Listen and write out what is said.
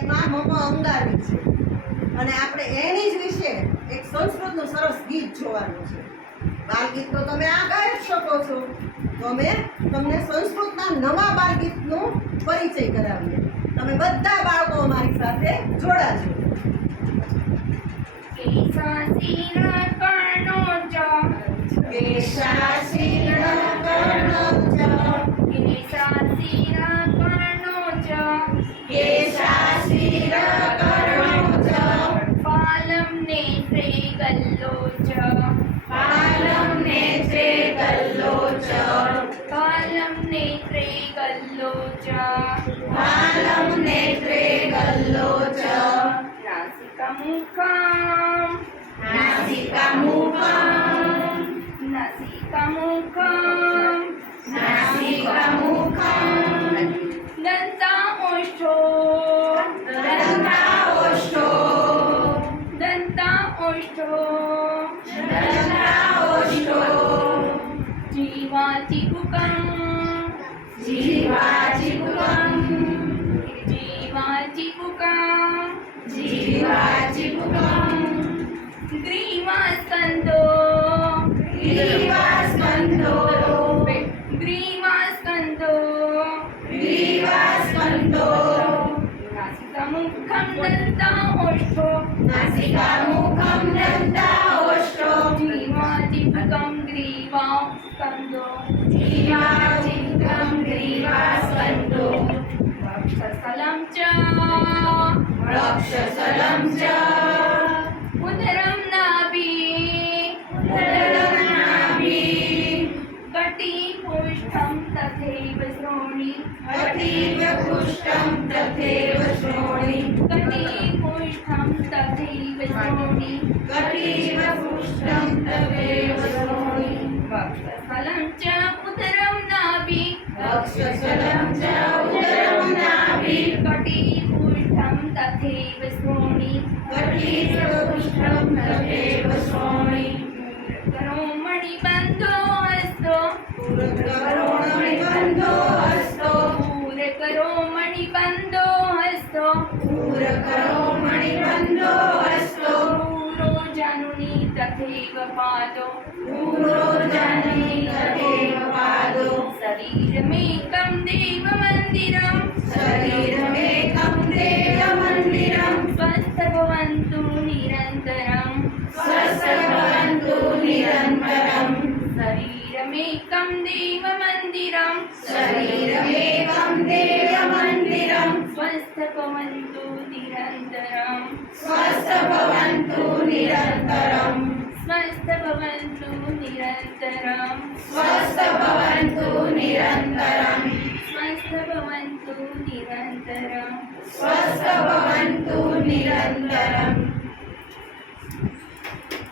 એમાં મમ્મા અંગારી છે અને આપણે એની જ વિશે એક સંસ્કૃતનું સરસ ગીત જોવાનું છે. બાલગીત તો તમે આ ગાઈ જ શકો છો, તો અમે તમને સંસ્કૃતના નવા બાલગીતનો પરિચય કરાવીએ. તમે બધા બાળકો અમારી સાથે જોડાજો.